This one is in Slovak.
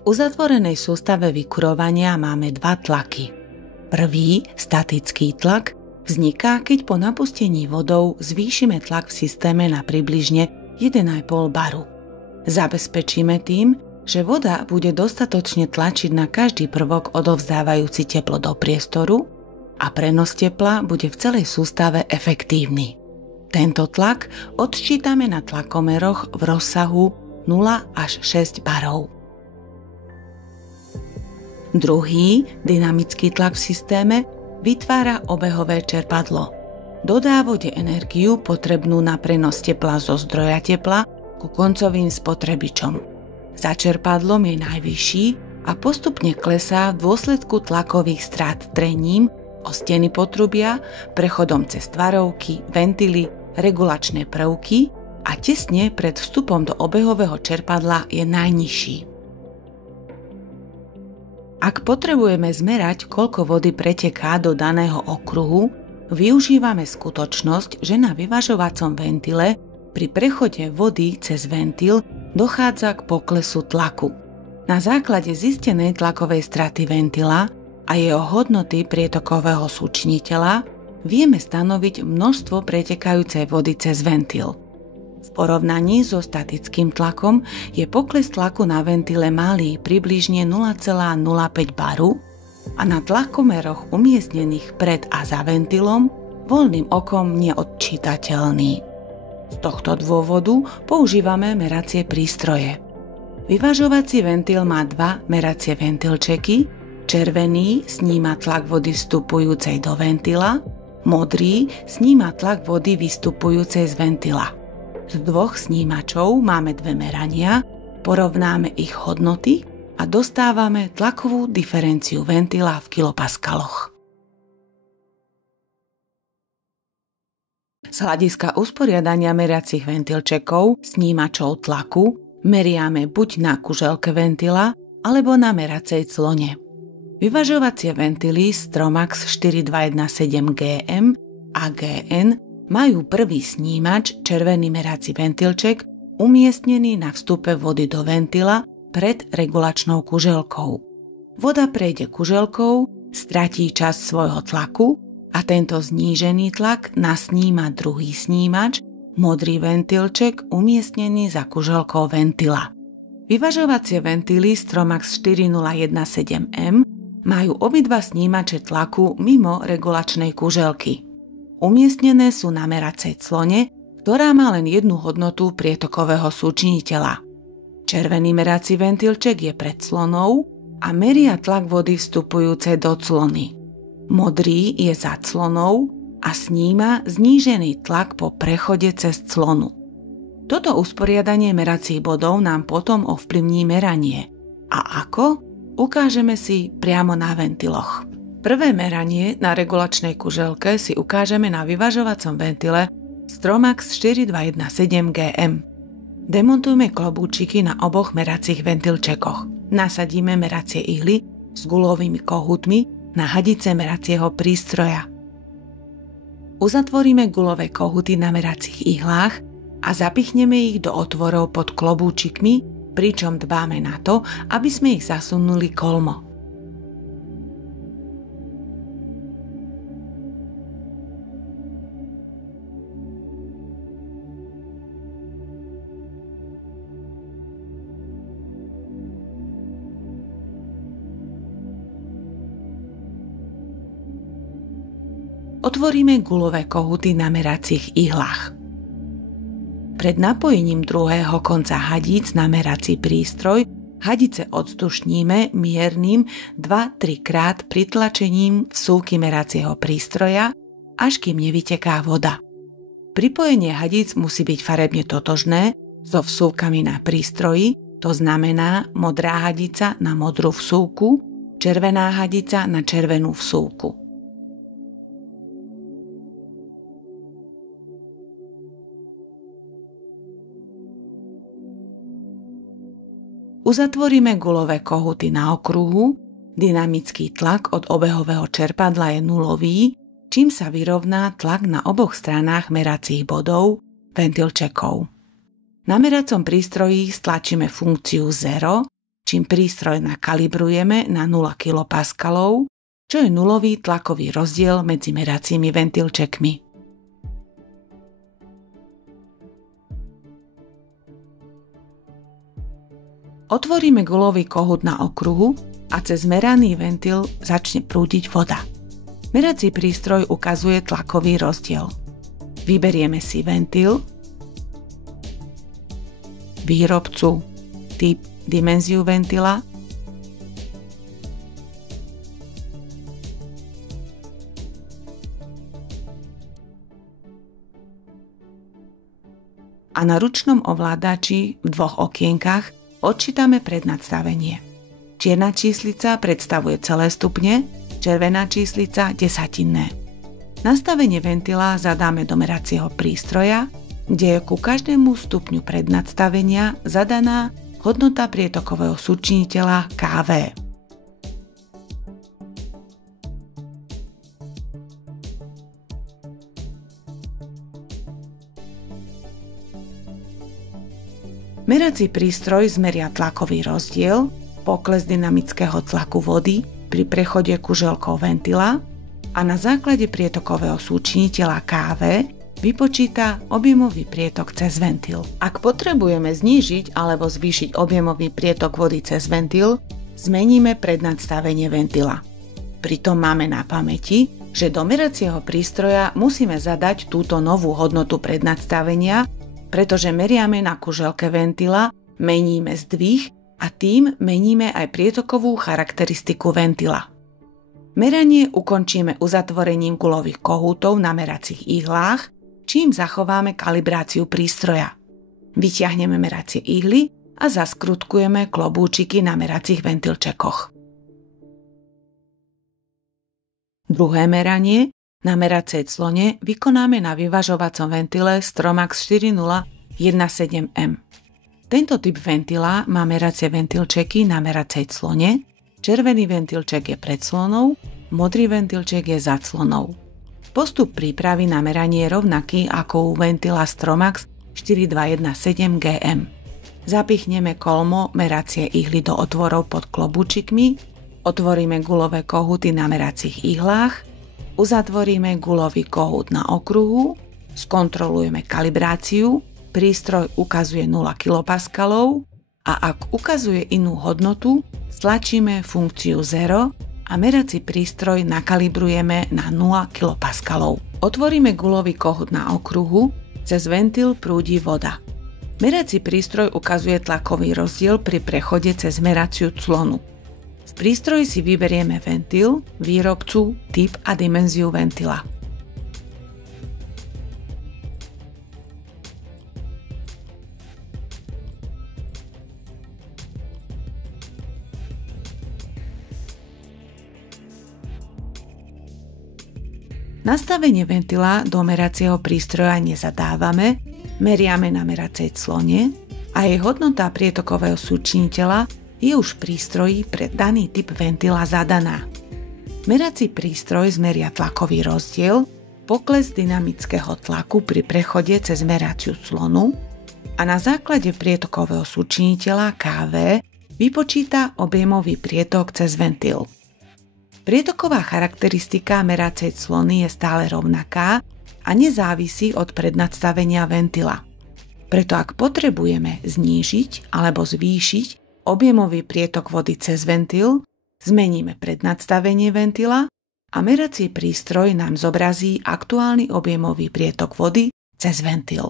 V uzatvorenej sústave vykurovania máme dva tlaky. Prvý, statický tlak, vzniká, keď po napustení vodou zvýšime tlak v systéme na približne 1,5 baru. Zabezpečíme tým, že voda bude dostatočne tlačiť na každý prvok odovzdávajúci teplo do priestoru a prenos tepla bude v celej sústave efektívny. Tento tlak odčítame na tlakomeroch v rozsahu 0 až 6 barov. Druhý, dynamický tlak v systéme, vytvára obehové čerpadlo. Dodá vode energiu potrebnú na prenos tepla zo zdroja tepla ku koncovým spotrebičom. Za čerpadlom je najvyšší a postupne klesá v dôsledku tlakových strát trením o steny potrubia, prechodom cez tvarovky, ventily, regulačné prvky a tesne pred vstupom do obehového čerpadla je najnižší. Ak potrebujeme zmerať, koľko vody preteká do daného okruhu, využívame skutočnosť, že na vyvažovacom ventile pri prechode vody cez ventil dochádza k poklesu tlaku. Na základe zistenej tlakovej straty ventila a jeho hodnoty prietokového súčiniteľa vieme stanoviť množstvo pretekajúcej vody cez ventil. V porovnaní so statickým tlakom je pokles tlaku na ventile malý, približne 0,05 baru a na tlakomeroch umiestnených pred a za ventilom voľným okom neodčítateľný. Z tohto dôvodu používame meracie prístroje. Vyvažovací ventil má dva meracie ventilčeky, červený sníma tlak vody vstupujúcej do ventila, modrý sníma tlak vody vystupujúcej z ventila. Z dvoch snímačov máme dve merania, porovnáme ich hodnoty a dostávame tlakovú diferenciu ventila v kilopaskaloch. Z hľadiska usporiadania meriacich ventilčekov, snímačov tlaku, meriame buď na kuželke ventila alebo na meracej clone. Vyvažovacie ventily Stromax 4217 GM a GN majú prvý snímač, červený merací ventilček, umiestnený na vstupe vody do ventila pred regulačnou kuželkou. Voda prejde kuželkou, stratí časť svojho tlaku a tento znížený tlak nasníma druhý snímač, modrý ventilček umiestnený za kuželkou ventila. Vyvažovacie ventily Stromax 4017M majú obidva snímače tlaku mimo regulačnej kuželky. Umiestnené sú na meracej clone, ktorá má len jednu hodnotu prietokového súčiniteľa. Červený merací ventilček je pred clonou a meria tlak vody vstupujúcej do clony. Modrý je za clonou a sníma znížený tlak po prechode cez clonu. Toto usporiadanie meracích bodov nám potom ovplyvní meranie. A ako? Ukážeme si priamo na ventiloch. Prvé meranie na regulačnej kuželke si ukážeme na vyvažovacom ventile Stromax 4217 GM. Demontujme klobúčiky na oboch meracích ventilčekoch. Nasadíme meracie ihly s guľovými kohútmi na hadice meracieho prístroja. Uzatvoríme guľové kohúty na meracích ihlách a zapichneme ich do otvorov pod klobúčikmi, pričom dbáme na to, aby sme ich zasunuli kolmo. Otvoríme guľové kohúty na meracích ihlách. Pred napojením druhého konca hadíc na merací prístroj hadice odzdušníme miernym 2-3 krát pritlačením vsúky meracieho prístroja, až kým nevyteká voda. Pripojenie hadíc musí byť farebne totožné so vsúkami na prístroji, to znamená modrá hadica na modrú vsúku, červená hadica na červenú vsúku. Uzatvoríme guľové kohúty na okruhu, dynamický tlak od obehového čerpadla je nulový, čím sa vyrovná tlak na oboch stranách meracích bodov, ventilčekov. Na meracom prístroji stlačíme funkciu 0 čím prístroj nakalibrujeme na 0 kPa, čo je nulový tlakový rozdiel medzi meracími ventilčekmi. Otvoríme guľový kohút na okruhu a cez meraný ventil začne prúdiť voda. Merací prístroj ukazuje tlakový rozdiel. Vyberieme si ventil, výrobcu, typ, dimenziu ventila a na ručnom ovládači v 2 okienkach odčítame prednastavenie. Čierna číslica predstavuje celé stupne, červená číslica desatinné. Nastavenie ventila zadáme do meracieho prístroja, kde je ku každému stupňu prednastavenia zadaná hodnota prietokového súčiniteľa kV. Merací prístroj zmeria tlakový rozdiel, pokles dynamického tlaku vody pri prechode kuželkou ventila a na základe prietokového súčiniteľa kV vypočíta objemový prietok cez ventil. Ak potrebujeme znížiť alebo zvýšiť objemový prietok vody cez ventil, zmeníme prednastavenie ventila. Pritom máme na pamäti, že do meracieho prístroja musíme zadať túto novú hodnotu prednastavenia, pretože meriame na kuželke ventila, meníme zdvih a tým meníme aj prietokovú charakteristiku ventila. Meranie ukončíme uzatvorením guľových kohútov na meracích ihlách, čím zachováme kalibráciu prístroja. Vyťahneme meracie ihly a zaskrutkujeme klobúčiky na meracích ventilčekoch. Druhé meranie na meracej clone vykonáme na vyvažovacom ventile Stromax 4017M. Tento typ ventila má meracie ventilčeky na meracej clone, červený ventilček je pred clonou, modrý ventilček je za clonou. Postup prípravy na meranie je rovnaký ako u ventila Stromax 4217GM. Zapichneme kolmo meracie ihly do otvorov pod klobúčikmi, otvoríme guľové kohúty na meracích ihlách, uzatvoríme guľový kohút na okruhu, skontrolujeme kalibráciu, prístroj ukazuje 0 kPa a ak ukazuje inú hodnotu, stlačíme funkciu 0 a merací prístroj nakalibrujeme na 0 kPa. Otvoríme guľový kohút na okruhu, cez ventil prúdi voda. Merací prístroj ukazuje tlakový rozdiel pri prechode cez meraciu clonu. V prístroji si vyberieme ventil, výrobcu, typ a dimenziu ventila. Nastavenie ventila do meracieho prístroja nezadávame, meriame na meracej clone a jej hodnota prietokového súčiniteľa je už v prístroji pre daný typ ventila zadaná. Merací prístroj zmeria tlakový rozdiel, pokles dynamického tlaku pri prechode cez meraciu clonu a na základe prietokového súčiniteľa kV vypočíta objemový prietok cez ventil. Prietoková charakteristika meracej clony je stále rovnaká a nezávisí od prednastavenia ventila. Preto ak potrebujeme znížiť alebo zvýšiť objemový prietok vody cez ventil, zmeníme prednastavenie ventila a merací prístroj nám zobrazí aktuálny objemový prietok vody cez ventil.